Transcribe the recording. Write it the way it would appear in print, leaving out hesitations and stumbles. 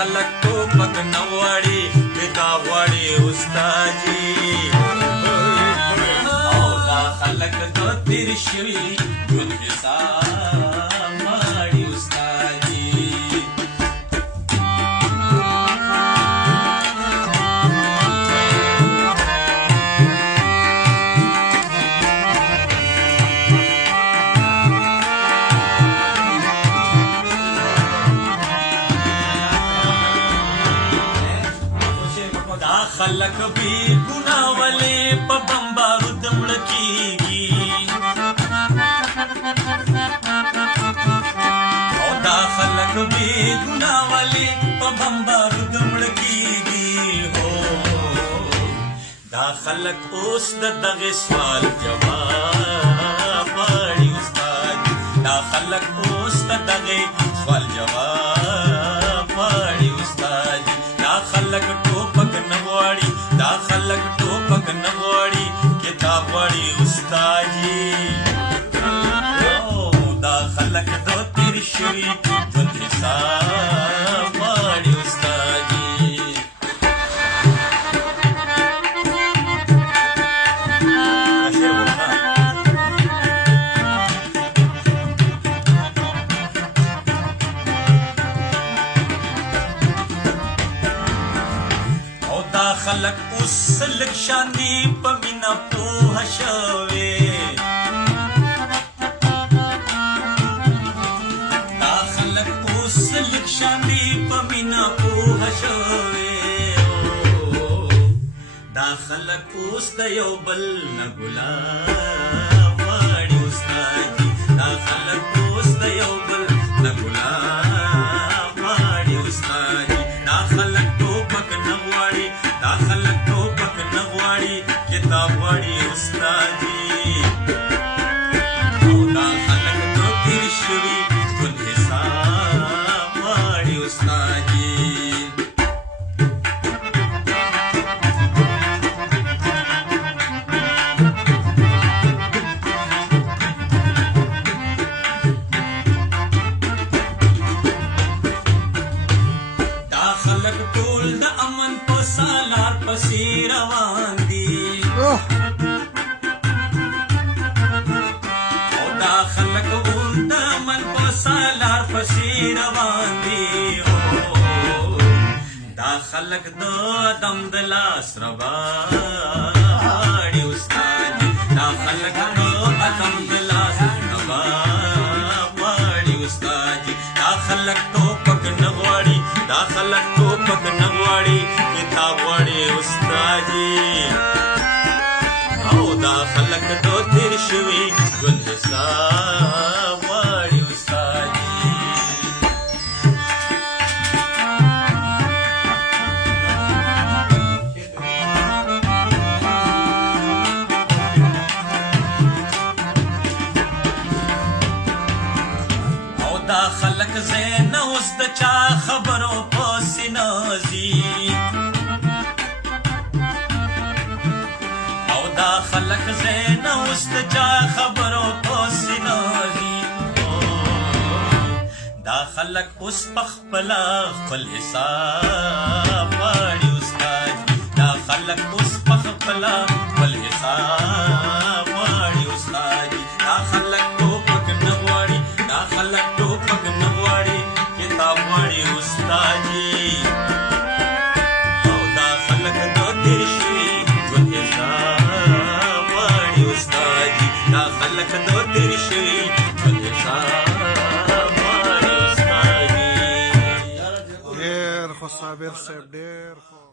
خلک ټوپک نه غواړي کتاب غواړي استاد جي او دا خلک د تیر شوي ژوند حساب غواړي استاد جي خلک بی ګناه ولې په بمبارو د مړه کېږي او دا خلک بی ګناه ولې په بمبارو د مړه کېږي هو دا خلک اوس د دغه سوال جواب غواړي استاد دا خلک اوس د دغه سوال جواب غواړي استاد دا خلک ټوپک نه غواړي دا خلک ټوپک نه غواړي کتاب غواړي استاد جي دا خلک د تیر شوي ژوند حساب غواړي استاد جي خلک اوس لږ شان دي په مینه پوه شوي دا خلک اوس لږ شان دي په مینه پوه شوي دا خلک اوس د یو بل نه ګلاب غواړي استاد جي دا خلک اوس د یو بل نه ګلاب غواړي استاد جي دا خلک ټوپک نه غواړي دا خلک ټوپک نه غواړي کتاب غواړي استاد جي او دا خلک د تیر شوي ژوند حساب غواړي استاد جي دا خلک ټول د امن په سالار پسې روان دي او دا خلک ټول د امن په سالار پسې روان دي دا خلک د دم د لاس ربا غواړي استاد دا خلک د دم د لاس ربا غواړي استاد دا خلک ټوپک نه غواړي دا خلک ټوپک نه غواړي کتاب غواړي استاد جي او دا خلک د تیر شوي ژوند حساب غواړي استاد جي او دا خلک زین اوس د چا خبرو پسې نازي او دا خلک زین اوس د چا خبرو پسې نازي دا خلک اوس په خپله خپل حساب غواړي استاد دا خلک اوس په خپله خپل حساب غواړي استاد دا خلک ټوپک نه غواړي دا خلک ټوپک نه غواړي کتاب غواړي استاد جي او دا خلک د تیر شوي ژوند حساب غواړي استاد جي دا خلک د تیر شوي ژوند حساب غواړي استاد جي ډېر خو صابر صاحب ډېر خو